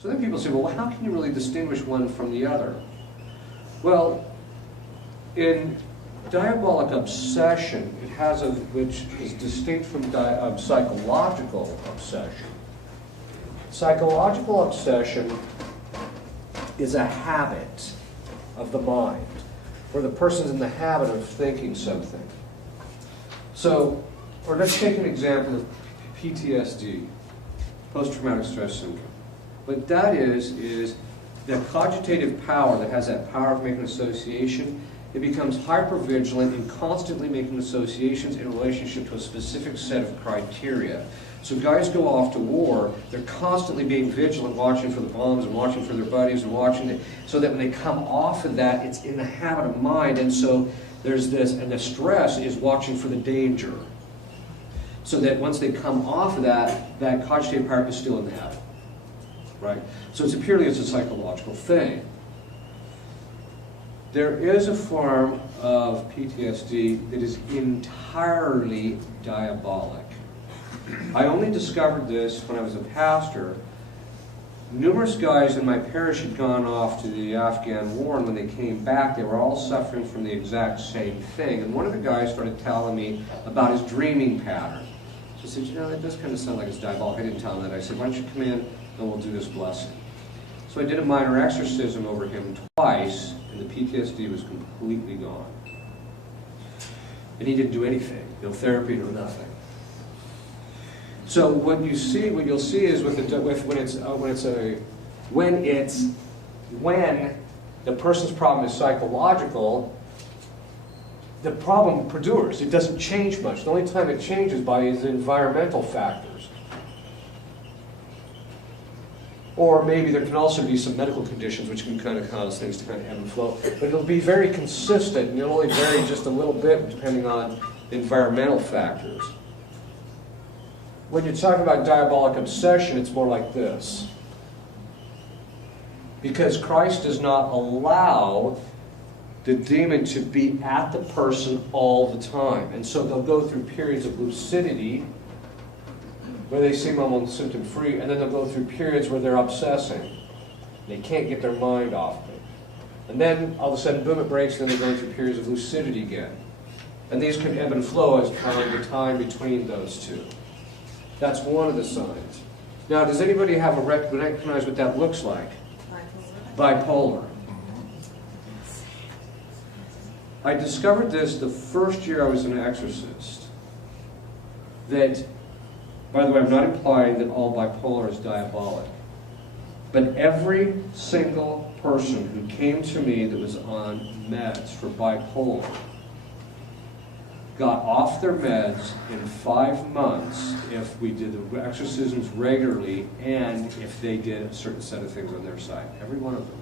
So then people say, well, how can you really distinguish one from the other? Well, in diabolic obsession, it has a, which is distinct from psychological obsession. Psychological obsession is a habit of the mind, where the person's in the habit of thinking something. So, or let's take an example of PTSD, post-traumatic stress syndrome. What that is the cogitative power that has that power of making association. It becomes hypervigilant in constantly making associations in relationship to a specific set of criteria. So guys go off to war, they're constantly being vigilant, watching for the bombs and watching for their buddies and watching it, so that when they come off of that, it's in the habit of mind. And so there's this, and the stress is watching for the danger. So that once they come off of that, that cogitative power is still in the habit. Right? So it's a psychological thing. There is a form of PTSD that is entirely diabolic. I only discovered this when I was a pastor. Numerous guys in my parish had gone off to the Afghan war, and when they came back, they were all suffering from the exact same thing. And one of the guys started telling me about his dreaming pattern. So I said, you know, that does kind of sound like it's diabolic. I didn't tell him that. I said, why don't you come in and we'll do this blessing. So I did a minor exorcism over him twice, and the PTSD was completely gone. And he didn't do anything, no therapy, no nothing. So what you'll see is when the person's problem is psychological, the problem perdures. It doesn't change much. The only time it changes by is environmental factors. Or maybe there can also be some medical conditions which can kind of cause things to kind of ebb and flow. But it'll be very consistent, and it'll only vary just a little bit depending on environmental factors. When you're talking about diabolic obsession, it's more like this. Because Christ does not allow the demon to be at the person all the time. And so they'll go through periods of lucidity where they seem almost symptom-free, and then they'll go through periods where they're obsessing. They can't get their mind off of it. And then, all of a sudden, boom, it breaks, and then they're going through periods of lucidity again. And these can ebb and flow as kind of the time between those two. That's one of the signs. Now, does anybody have recognize what that looks like? Bipolar. I discovered this the first year I was an exorcist. That, by the way, I'm not implying that all bipolar is diabolic. But every single person who came to me that was on meds for bipolar got off their meds in 5 months if we did the exorcisms regularly and if they did a certain set of things on their side. Every one of them.